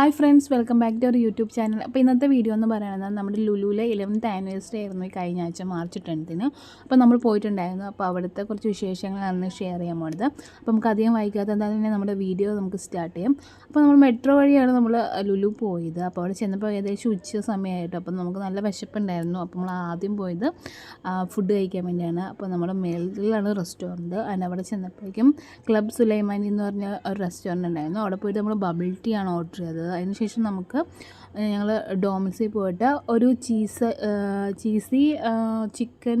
Hi friends, welcome back to our YouTube channel. അപ്പോൾ ഇന്നത്തെ video എന്ന് പറയുന്നത് നമ്മുടെ ലുലുവിലെ 11th ആനിവേഴ്സറി ആയിരുന്നു ഈ കഴിഞ്ഞ ആഴ്ച മാർച്ച് 10th. അപ്പോൾ നമ്മൾ പോയിട്ടുണ്ടായിരുന്നു. അപ്പോൾ അവിടുത്തെ കുറച്ച് വിശേഷങ്ങളാണ് ഷെയർ ചെയ്യാൻ പോകുന്നത്. അപ്പോൾ നമുക്ക് അധികം വൈകാതെ തന്നെ നമ്മുടെ വീഡിയോ നമുക്ക് സ്റ്റാർട്ട് ചെയ്യാം. അപ്പോൾ നമ്മൾ മെട്രോ വഴിയാണ് നമ്മൾ ലുലു പോയത്. അപ്പോൾ അവിടെ ചെന്നപ്പോൾ ഏകദേശം ഉച്ച സമയമായിട്ട് അപ്പോൾ നമുക്ക് നല്ല വിശപ്പുണ്ടായിരുന്നു. അപ്പോൾ നമ്മൾ ആദ്യം പോയത് ഫുഡ് കഴിക്കാൻ വേണ്ടിയാണ്. അപ്പോൾ നമ്മുടെ മേളിലാണ് റെസ്റ്റോറൻറ്റ്. അതിന് അവിടെ ചെന്നപ്പോഴേക്കും ക്ലബ് സുലൈമാനി എന്ന് പറഞ്ഞ ഒരു റെസ്റ്റോറൻറ്റ് ഉണ്ടായിരുന്നു. അവിടെ പോയിട്ട് നമ്മൾ ബബിൾ ടീ ആണ് ഓർഡർ ചെയ്തത്. അതിനുശേഷം ഞങ്ങൾ ഡോമിസിൽ പോയിട്ട് ഒരു ചീസി ചിക്കൻ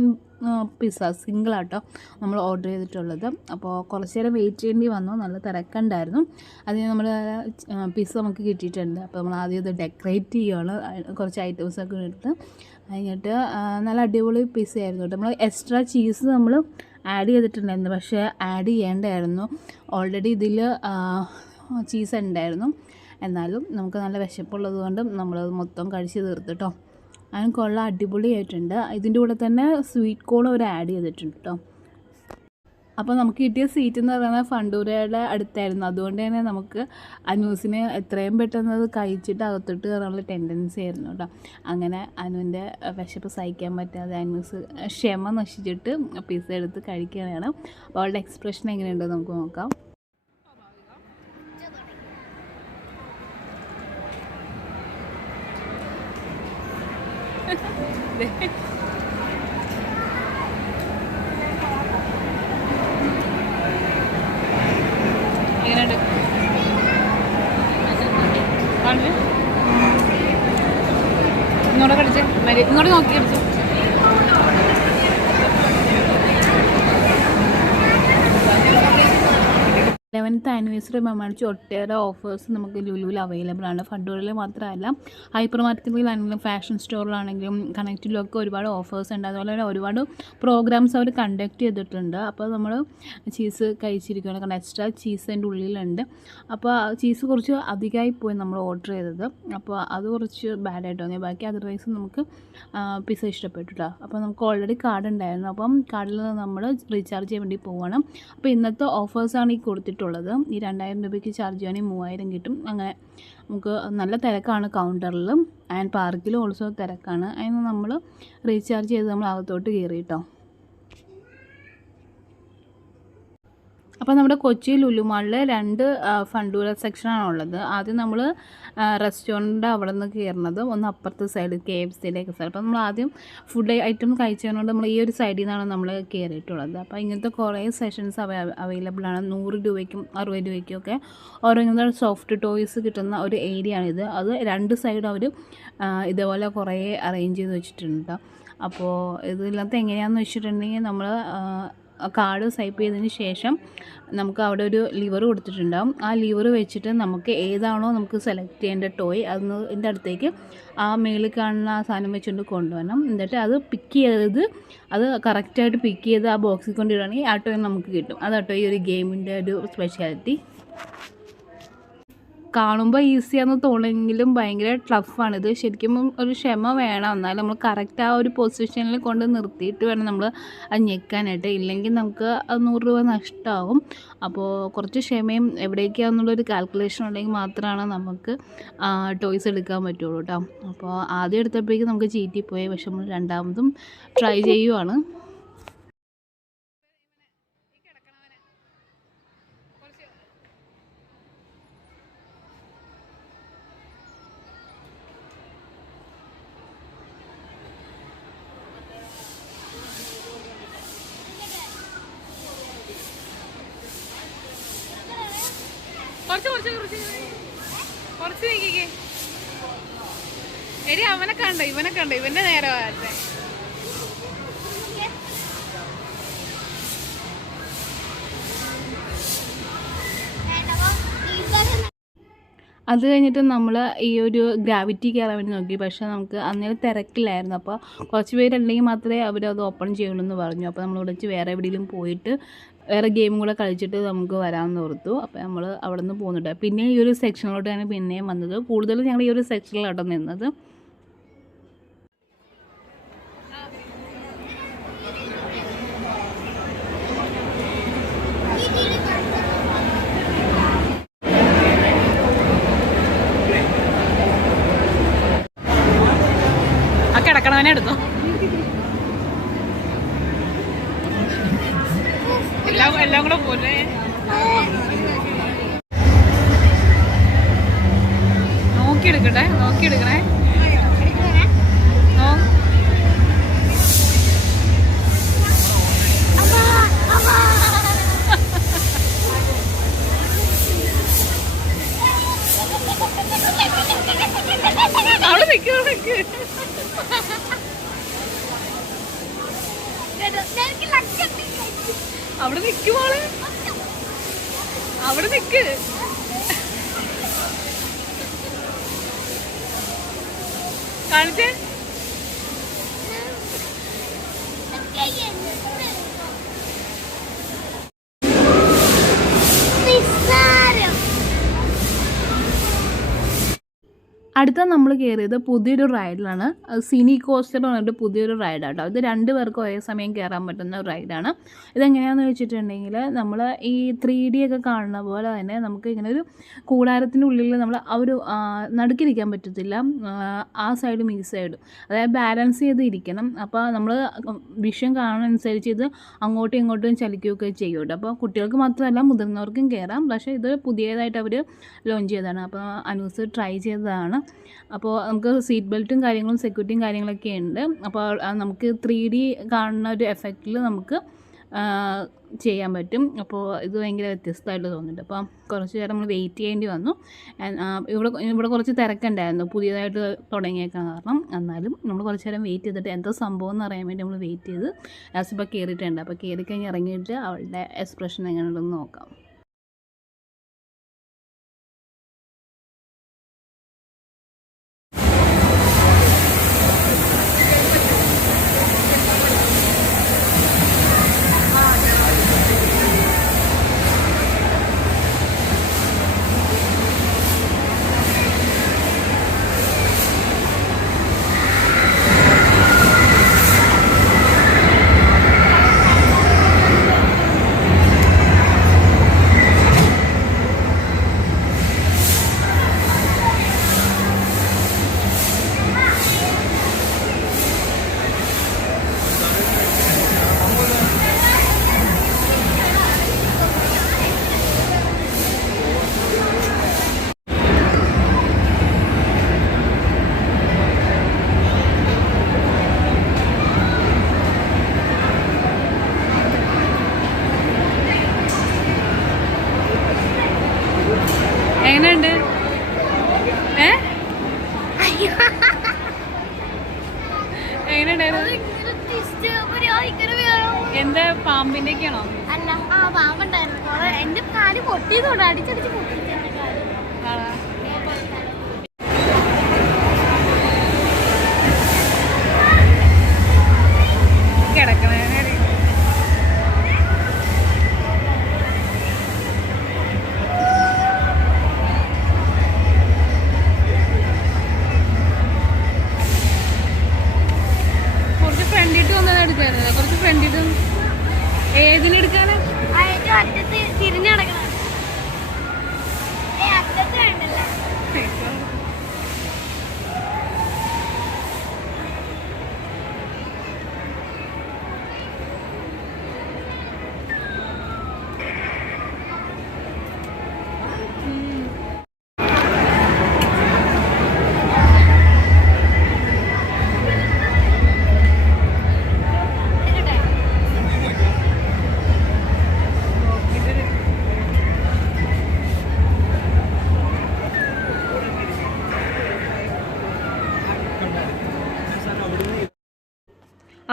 പിസ്സ സിംഗിളാട്ടോ നമ്മൾ ഓർഡർ ചെയ്തിട്ടുള്ളത്. അപ്പോൾ കുറച്ച് നേരം വെയിറ്റ് ചെയ്യേണ്ടി വന്നു, നല്ല തിരക്കുണ്ടായിരുന്നു. അതിന് നമ്മൾ പിസ്സ നമുക്ക് കിട്ടിയിട്ടുണ്ട്. അപ്പോൾ നമ്മൾ ആദ്യം ഇത് ഡെക്കറേറ്റ് ചെയ്യുകയാണ്, കുറച്ച് ഐറ്റംസൊക്കെ ഇട്ട് കഴിഞ്ഞിട്ട് നല്ല അടിപൊളി പിസ്സ ആയിരുന്നു കേട്ടോ. നമ്മൾ എക്സ്ട്രാ ചീസ് നമ്മൾ ആഡ് ചെയ്തിട്ടുണ്ടായിരുന്നു, പക്ഷേ ആഡ് ചെയ്യേണ്ടായിരുന്നു. ഓൾറെഡി ഇതിൽ ചീസ് ഉണ്ടായിരുന്നു. എന്നാലും നമുക്ക് നല്ല വിശപ്പുള്ളത് കൊണ്ട് നമ്മളത് മൊത്തം കഴിച്ച് തീർത്തിട്ടോ. അതിന് കൊള്ളാം, അടിപൊളിയായിട്ടുണ്ട്. ഇതിൻ്റെ കൂടെ തന്നെ സ്വീറ്റ് കോൺ അവർ ആഡ് ചെയ്തിട്ടുണ്ട് കേട്ടോ. അപ്പോൾ നമുക്ക് കിട്ടിയ സീറ്റ് എന്ന് പറയുന്നത് ഫണ്ടൂരയുടെ അടുത്തായിരുന്നു. അതുകൊണ്ട് തന്നെ നമുക്ക് അനൂസിന് എത്രയും പെട്ടെന്ന് അത് കഴിച്ചിട്ട് അകത്തോട്ട് കയറാനുള്ള ടെൻഡൻസി ആയിരുന്നു കേട്ടോ. അങ്ങനെ അനുവിൻ്റെ വിശപ്പ് സഹിക്കാൻ പറ്റാതെ അനൂസ് ക്ഷമ നശിച്ചിട്ട് പിസ്സ എടുത്ത് കഴിക്കുകയാണ്. അപ്പോൾ അവളുടെ എക്സ്പ്രഷൻ എങ്ങനെയുണ്ടെന്ന് നമുക്ക് നോക്കാം. എങ്ങനെയുണ്ട്? ഇങ്ങോട്ട് കടിച്ചേ, ഇങ്ങോട്ട് നോക്കി കടിച്ചു. ലെവൻത്ത് ആനിവേഴ്സറി പ്രമാണിച്ച് ഒട്ടേറെ ഓഫേഴ്സ് നമുക്ക് ലുലുവിൽ അവൈലബിൾ ആണ്. ഫണ്ടൂറിൽ മാത്രമല്ല, ഹൈപ്പർ മാർക്കറ്റുകളിലാണെങ്കിലും ഫാഷൻ സ്റ്റോറിലാണെങ്കിലും കണക്റ്റിലൊക്കെ ഒരുപാട് ഓഫേഴ്സ് ഉണ്ട്. അതുപോലെ തന്നെ ഒരുപാട് പ്രോഗ്രാംസ് അവർ കണ്ടക്ട് ചെയ്തിട്ടുണ്ട്. അപ്പോൾ നമ്മൾ ചീസ് കഴിച്ചിരിക്കുകയാണ്, കാരണം എക്സ്ട്രാ ചീസ് അതിൻ്റെ ഉള്ളിലുണ്ട്. അപ്പോൾ ചീസ് കുറച്ച് അധികമായി പോയി നമ്മൾ ഓർഡർ ചെയ്തത്. അപ്പോൾ അത് കുറച്ച് ബാഡായിട്ട് തോന്നി. ബാക്കി അതർവൈസ് നമുക്ക് പിസ്സ ഇഷ്ടപ്പെട്ടിട്ടാ. അപ്പോൾ നമുക്ക് ഓൾറെഡി കാർഡ് ഉണ്ടായിരുന്നു. അപ്പം കാർഡിൽ നമ്മൾ റീചാർജ് ചെയ്യാൻ വേണ്ടി പോവുകയാണ്. അപ്പോൾ ഇന്നത്തെ ഓഫേഴ്സാണ് ഈ കൊടുത്തിട്ടുള്ളത്. ഈ 2000 രൂപയ്ക്ക് ചാർജ് ചെയ്യുകയാണെങ്കിൽ 3000 കിട്ടും. അങ്ങനെ നമുക്ക് നല്ല തിരക്കാണ് കൗണ്ടറിലും ആൻഡ് പാർക്കിലും ഓൾസോ തിരക്കാണ്. അതിന് നമ്മൾ റീചാർജ് ചെയ്ത് നമ്മൾ അകത്തോട്ട് കയറി കേട്ടോ. അപ്പോൾ നമ്മുടെ കൊച്ചി ലുലു മാളിൽ 2 ഫണ്ടൂര സെക്ഷനാണുള്ളത്. ആദ്യം നമ്മൾ റെസ്റ്റോറൻറ്റ് അവിടെ നിന്ന് കയറുന്നത് ഒന്ന് അപ്പുറത്തെ സൈഡ് KFCയിലേക്ക് സൈഡ്. അപ്പോൾ നമ്മൾ ആദ്യം ഫുഡ് ഐറ്റം കഴിച്ചതുകൊണ്ട് നമ്മൾ ഈ ഒരു സൈഡിൽ നിന്നാണ് നമ്മൾ കയറിയിട്ടുള്ളത്. അപ്പോൾ ഇങ്ങനത്തെ കുറേ സെഷൻസ് അവൈലബിൾ ആണ്. 100 രൂപയ്ക്കും 60 രൂപയ്ക്കും ഒക്കെ ഓരോ ഇങ്ങനത്തെ സോഫ്റ്റ് ടോയ്സ് കിട്ടുന്ന ഒരു ഏരിയയാണിത്. അത് 2 സൈഡ് അവർ ഇതേപോലെ കുറേ അറേഞ്ച് ചെയ്ത് വെച്ചിട്ടുണ്ട്. അപ്പോൾ ഇതിനകത്ത് എങ്ങനെയാണെന്ന് വെച്ചിട്ടുണ്ടെങ്കിൽ നമ്മൾ കാർഡ് സ്വൈപ്പ് ചെയ്തതിന് ശേഷം നമുക്ക് അവിടെ ഒരു ലിവർ കൊടുത്തിട്ടുണ്ടാകും. ആ ലിവർ വെച്ചിട്ട് നമുക്ക് ഏതാണോ നമുക്ക് സെലക്ട് ചെയ്യേണ്ട ടോയ് അതിൻ്റെ അടുത്തേക്ക് ആ മേളിൽ കാണുന്ന ആ സാധനം വെച്ചുകൊണ്ട് കൊണ്ടുവരണം. എന്നിട്ട് അത് പിക്ക് ചെയ്ത് അത് കറക്റ്റായിട്ട് പിക്ക് ചെയ്ത് ആ ബോക്സിൽ കൊണ്ടിടുകയാണെങ്കിൽ ആ ടോയ് നമുക്ക് കിട്ടും. അതാട്ടോ ഈ ഒരു ഗെയിമിൻ്റെ ഒരു സ്പെഷ്യാലിറ്റി. കാണുമ്പോൾ ഈസിയാണെന്ന് തോന്നുമെങ്കിലും ഭയങ്കര ടഫാണിത്. ശരിക്കും ഒരു ക്ഷമ വേണം. എന്നാലും നമ്മൾ കറക്റ്റ് ആ ഒരു പൊസിഷനിൽ കൊണ്ട് നിർത്തിയിട്ട് വേണം നമ്മൾ അത് ഞെക്കാനായിട്ട്. ഇല്ലെങ്കിൽ നമുക്ക് 100 രൂപ നഷ്ടമാകും. അപ്പോൾ കുറച്ച് ക്ഷമയും എവിടേക്കാണെന്നുള്ളൊരു കാൽക്കുലേഷൻ ഉണ്ടെങ്കിൽ മാത്രമാണ് നമുക്ക് ടോയ്സ് എടുക്കാൻ പറ്റുള്ളൂ കേട്ടോ. അപ്പോൾ ആദ്യം എടുത്തപ്പോഴേക്കും നമുക്ക് ചീറ്റിപ്പോയി. പക്ഷെ നമ്മൾ രണ്ടാമതും ട്രൈ ചെയ്യുവാണ്. കുറച്ച് നീക്കിക്കേ. എടി അവനെ കണ്ടോ, ഇവന്റെ നേരെ വാഴത്തെ. അത് കഴിഞ്ഞിട്ട് നമ്മൾ ഈ ഒരു ഗ്രാവിറ്റി കയറാൻ വേണ്ടി നോക്കി. പക്ഷേ നമുക്ക് അന്നേരം തിരക്കില്ലായിരുന്നു. അപ്പോൾ കുറച്ച് പേരുണ്ടെങ്കിൽ മാത്രമേ അവരത് ഓപ്പൺ ചെയ്യുള്ളൂ എന്ന് പറഞ്ഞു. അപ്പോൾ നമ്മൾ വിളിച്ച് വേറെ എവിടെയെങ്കിലും പോയിട്ട് വേറെ ഗെയിമും കൂടെ കളിച്ചിട്ട് നമുക്ക് വരാമെന്ന് ഓർത്തു. അപ്പോൾ നമ്മൾ അവിടെ നിന്ന് പോകുന്നുണ്ട്. പിന്നെ ഈ ഒരു സെക്ഷനിലോട്ടാണ് പിന്നെയും വന്നത്. കൂടുതലും ഞങ്ങൾ ഈ ഒരു സെക്ഷനിലോട്ട് നിന്നത്. ക്യാമറമാനെ എടുത്തോ. എല്ലാം കൂടെ പോലെ നോക്കിയെടുക്കണേ. അവിടെ നിൽക്ക് മോളെ, അവിടെ നിൽക്ക്. കാണിച്ചേ. അടുത്ത നമ്മൾ കയറിയത് പുതിയൊരു റൈഡിലാണ്. സിനി കോസ്റ്റർ എന്ന് പറഞ്ഞിട്ട് പുതിയൊരു റൈഡാണ് കേട്ടോ. ഇത് 2 പേർക്ക് ഒരേ സമയം കയറാൻ പറ്റുന്ന ഒരു റൈഡാണ്. ഇതെങ്ങനെയാണെന്ന് വെച്ചിട്ടുണ്ടെങ്കിൽ നമ്മൾ ഈ 3D ഒക്കെ കാണുന്ന പോലെ തന്നെ നമുക്ക് ഇങ്ങനെ ഒരു കൂടാരത്തിൻ്റെ ഉള്ളിൽ നമ്മൾ ഒരു നടുക്കിരിക്കാൻ പറ്റത്തില്ല. ആ സൈഡും ഈ സൈഡും, അതായത് ബാലൻസ് ചെയ്ത് ഇരിക്കണം. അപ്പോൾ നമ്മൾ വിഷൻ കാണുന്നതനുസരിച്ച് ഇത് അങ്ങോട്ടും ഇങ്ങോട്ടും ചലിക്കുകയൊക്കെ ചെയ്യും കേട്ടോ. അപ്പോൾ കുട്ടികൾക്ക് മാത്രമല്ല മുതിർന്നവർക്കും കയറാം. പക്ഷേ ഇത് പുതിയതായിട്ട് അവർ ലോഞ്ച് ചെയ്തതാണ്. അപ്പോൾ അനൂസ് ട്രൈ ചെയ്തതാണ്. അപ്പോൾ നമുക്ക് സീറ്റ് ബെൽറ്റും കാര്യങ്ങളും സെക്യൂരിറ്റിയും കാര്യങ്ങളൊക്കെ ഉണ്ട്. അപ്പോൾ നമുക്ക് 3D കാണുന്ന ഒരു എഫക്റ്റിൽ നമുക്ക് ചെയ്യാൻ പറ്റും. അപ്പോൾ ഇത് ഭയങ്കര വ്യത്യസ്തമായിട്ട് തോന്നുന്നുണ്ട്. അപ്പോൾ കുറച്ച് നേരം നമ്മൾ വെയിറ്റ് ചെയ്യേണ്ടി വന്നു. ഇവിടെ കുറച്ച് തിരക്കുണ്ടായിരുന്നു പുതിയതായിട്ട് തുടങ്ങിയേക്കാൻ കാരണം. എന്നാലും നമ്മൾ കുറച്ച് നേരം വെയിറ്റ് ചെയ്തിട്ട് എന്താ സംഭവം എന്ന് അറിയാൻ വേണ്ടി നമ്മൾ വെയിറ്റ് ചെയ്ത് ലാസ്റ്റ് ഇപ്പോൾ കയറിയിട്ടുണ്ട്. അപ്പോൾ കയറി കഴിഞ്ഞ് ഇറങ്ങിയിട്ട് അവളുടെ എക്സ്പ്രഷൻ എങ്ങനെയുണ്ടെന്ന് നോക്കാം. എങ്ങനെയുണ്ട്? എങ്ങനെയുണ്ടായിരുന്നു? എന്താ പാമ്പിന്റെ ഒക്കെയാണോ? അല്ല, പാമ്പുണ്ടായിരുന്നു. എന്റെ കാല് പൊട്ടിയതുകൊണ്ട് അടിച്ചടിച്ച് പൊട്ടിച്ചു. കിടക്കണേ കുറച്ച് ഫ്രണ്ടിട്ടും ഏതിനെടുക്കാണ് തിരിഞ്ഞു കിടക്കണം. അറ്റത്ത് വേണ്ടല്ലോ.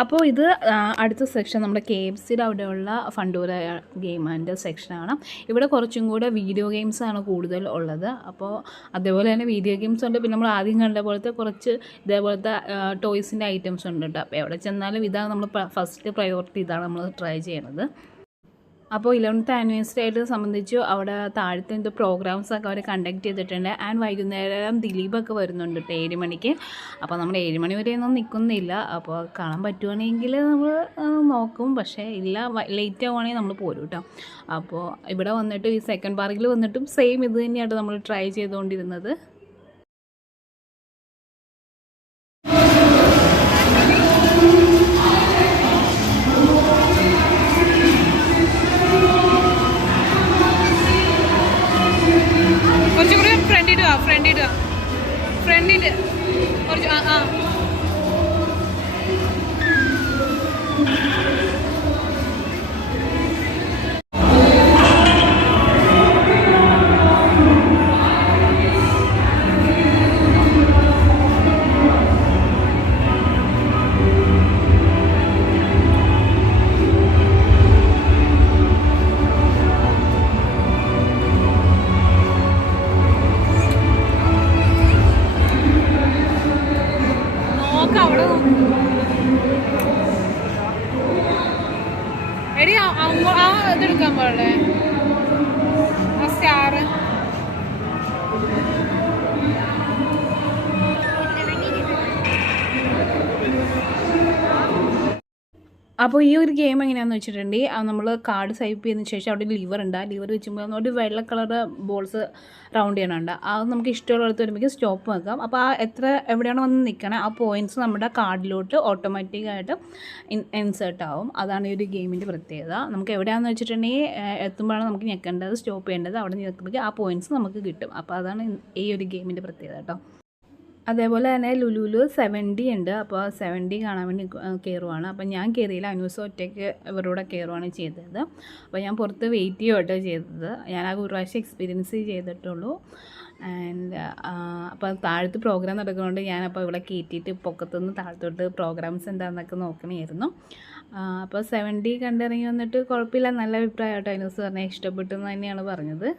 അപ്പോൾ ഇത് അടുത്ത സെക്ഷൻ നമ്മുടെ KFCയുടെ അവിടെയുള്ള ഫണ്ടൂര ഗെയിമിൻ്റെ സെക്ഷനാണ്. ഇവിടെ കുറച്ചും കൂടെ വീഡിയോ ഗെയിംസാണ് കൂടുതൽ ഉള്ളത്. അപ്പോൾ അതേപോലെ തന്നെ വീഡിയോ ഗെയിംസ് ഉണ്ട്. പിന്നെ നമ്മൾ ആദ്യം കണ്ട പോലത്തെ കുറച്ച് ഇതേപോലത്തെ ടോയ്സിൻ്റെ ഐറ്റംസ് ഉണ്ട് കേട്ടോ. അപ്പോൾ എവിടെ ചെന്നാലും ഇതാണ് നമ്മൾ ഫസ്റ്റ് പ്രയോറിറ്റി, ഇതാണ് നമ്മൾ ട്രൈ ചെയ്യണത്. അപ്പോൾ 11th ആനിവേഴ്സറി ആയിട്ട് സംബന്ധിച്ചു അവിടെ താഴത്തെ എന്തോ പ്രോഗ്രാംസൊക്കെ അവർ കണ്ടക്ട് ചെയ്തിട്ടുണ്ട്. ആൻഡ് വൈകുന്നേരം ദിലീപൊക്കെ വരുന്നുണ്ട് 7 മണിക്ക്. അപ്പോൾ നമ്മൾ 7 മണി വരെ ഒന്നും നിൽക്കുന്നില്ല. അപ്പോൾ കാണാൻ പറ്റുവാണെങ്കിൽ നമ്മൾ നോക്കും, പക്ഷേ ഇല്ല ലേറ്റ് ആവുകയാണെങ്കിൽ നമ്മൾ പോരും കേട്ടോ. അപ്പോൾ ഇവിടെ വന്നിട്ട് ഈ സെക്കൻഡ് പാർക്കിൽ വന്നിട്ടും സെയിം ഇത് തന്നെയാണ് നമ്മൾ ട്രൈ ചെയ്തുകൊണ്ടിരുന്നത്. ഫ്രണ്ടിൽ കുറച്ച് എടി ഇതെടുക്കാൻ പാടില്ലേ ആ സ്റ്റാറ് അപ്പോൾ ഈ ഒരു ഗെയിം എങ്ങനെയാണെന്ന് വെച്ചിട്ടുണ്ടെങ്കിൽ നമ്മൾ കാർഡ് സ്വൈപ്പ് ചെയ്തതിന് ശേഷം അവിടെ ലിവർ ഉണ്ട്. ആ ലിവർ വെച്ചുമ്പോൾ ഒരു വെള്ള കളർ ബോൾസ് റൗണ്ട് ചെയ്യണുണ്ട്. അത് നമുക്ക് ഇഷ്ടമുള്ളിടത്ത് വരുമ്പോൾ സ്റ്റോപ്പ് വെക്കാം. അപ്പോൾ ആ എവിടെയാണോ വന്ന് നിൽക്കണേ ആ പോയിൻറ്റ്സ് നമ്മുടെ കാർഡിലോട്ട് ഓട്ടോമാറ്റിക്കായിട്ട് ഇൻസേർട്ട് ആവും. അതാണ് ഈ ഒരു ഗെയിമിൻ്റെ പ്രത്യേകത. നമുക്ക് എവിടെയാണെന്ന് വെച്ചിട്ടുണ്ടെങ്കിൽ എത്തുമ്പോഴാണ് നമുക്ക് ഞെക്കേണ്ടത്, സ്റ്റോപ്പ് ചെയ്യേണ്ടത്. അവിടെ നിൽക്കുമ്പോൾ ആ പോയിൻറ്റ്സ് നമുക്ക് കിട്ടും. അപ്പോൾ അതാണ് ഈ ഒരു ഗെയിമിൻ്റെ പ്രത്യേകത കേട്ടോ. അതേപോലെ തന്നെ ലുലുവിൽ 70 ഉണ്ട്. അപ്പോൾ 70 കാണാൻ വേണ്ടി കയറുവാണ്. അപ്പോൾ ഞാൻ കയറിയില്ല, അനൂസ് ഒറ്റയ്ക്ക് ഇവരോടെ കയറുവാണ് ചെയ്തത്. അപ്പോൾ ഞാൻ പുറത്ത് വെയിറ്റ് ചെയ്യുകട്ടോ ചെയ്തത്. ഞാൻ ആ ഒരു പ്രാവശ്യം എക്സ്പീരിയൻസ് ചെയ്തിട്ടുള്ളൂ. ആൻഡ് അപ്പോൾ താഴത്ത് പ്രോഗ്രാം നടക്കുന്നതുകൊണ്ട് ഞാനപ്പോൾ ഇവിടെ കയറ്റിയിട്ട് പൊക്കത്തുനിന്ന് താഴത്തോട്ട് പ്രോഗ്രാംസ് എന്താണെന്നൊക്കെ നോക്കണമായിരുന്നു. അപ്പോൾ 70 കണ്ടിറങ്ങി വന്നിട്ട് കുഴപ്പമില്ല, നല്ല അഭിപ്രായം കേട്ടോ. അനൂസ് പറഞ്ഞാൽ ഇഷ്ടപ്പെട്ടു എന്ന് തന്നെയാണ് പറഞ്ഞത്.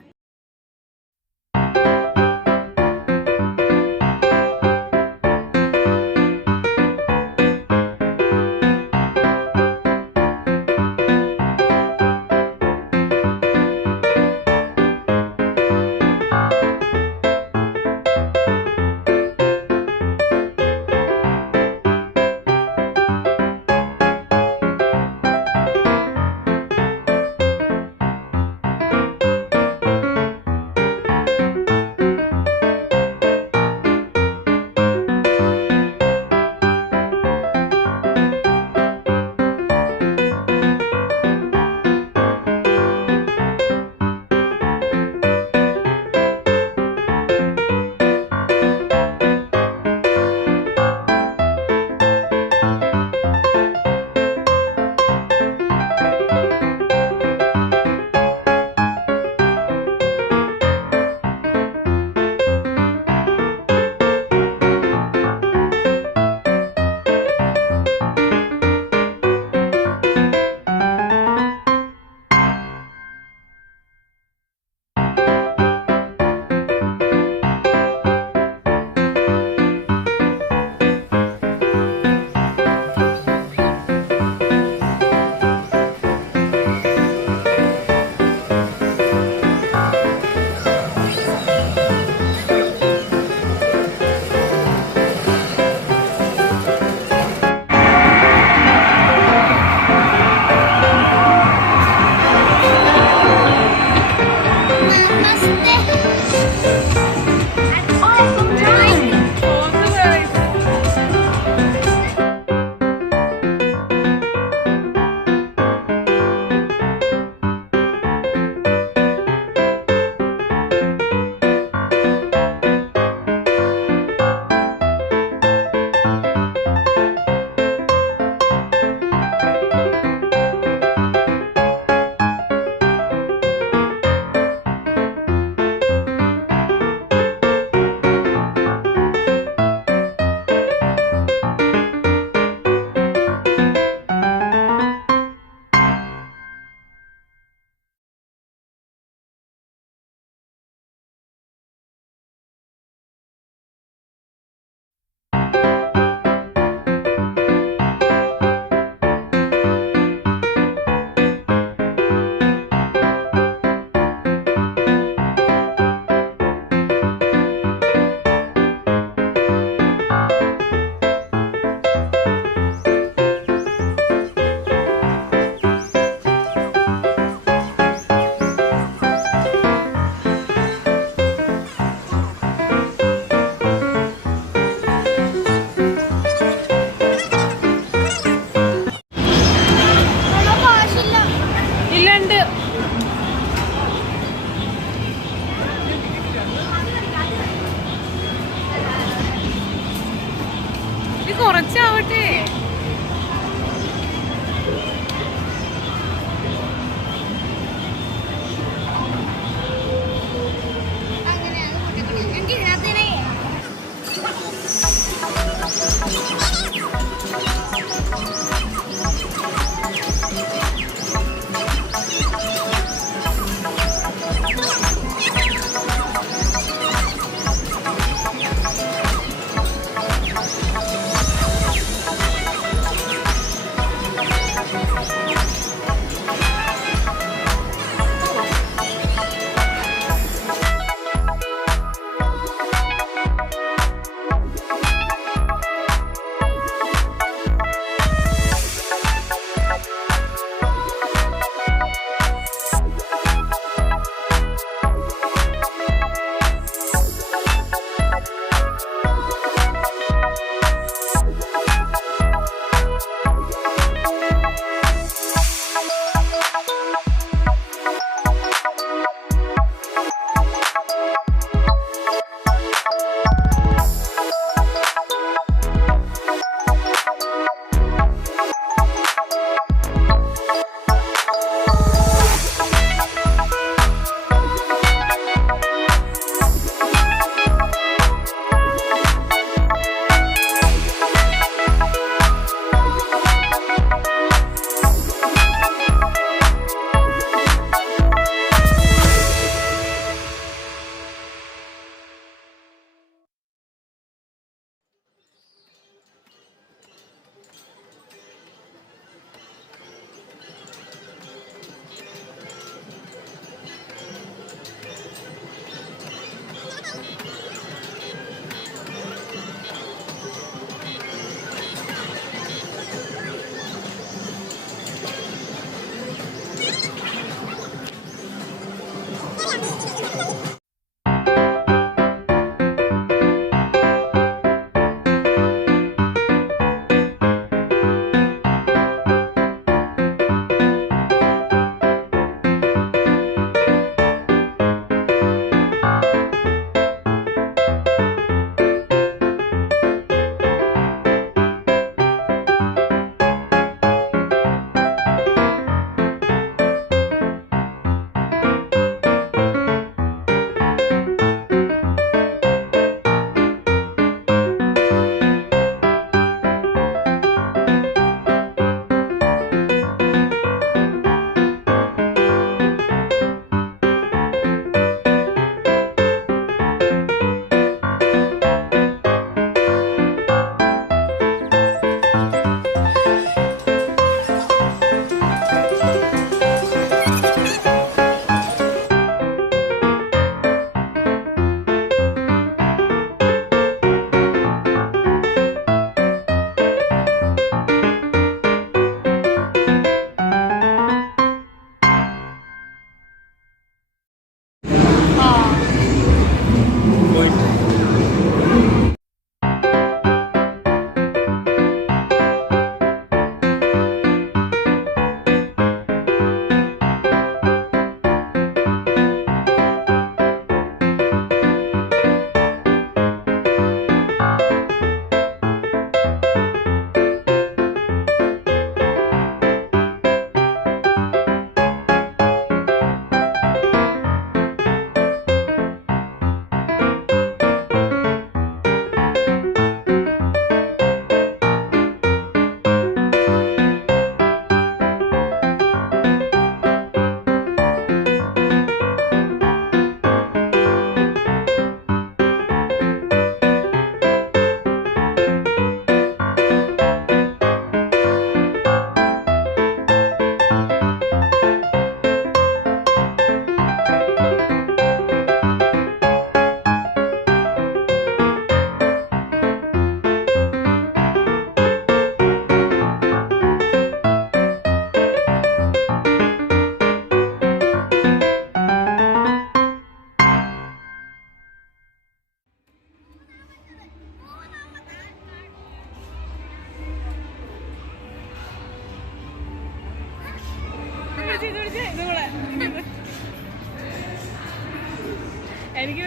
എനിക്ക്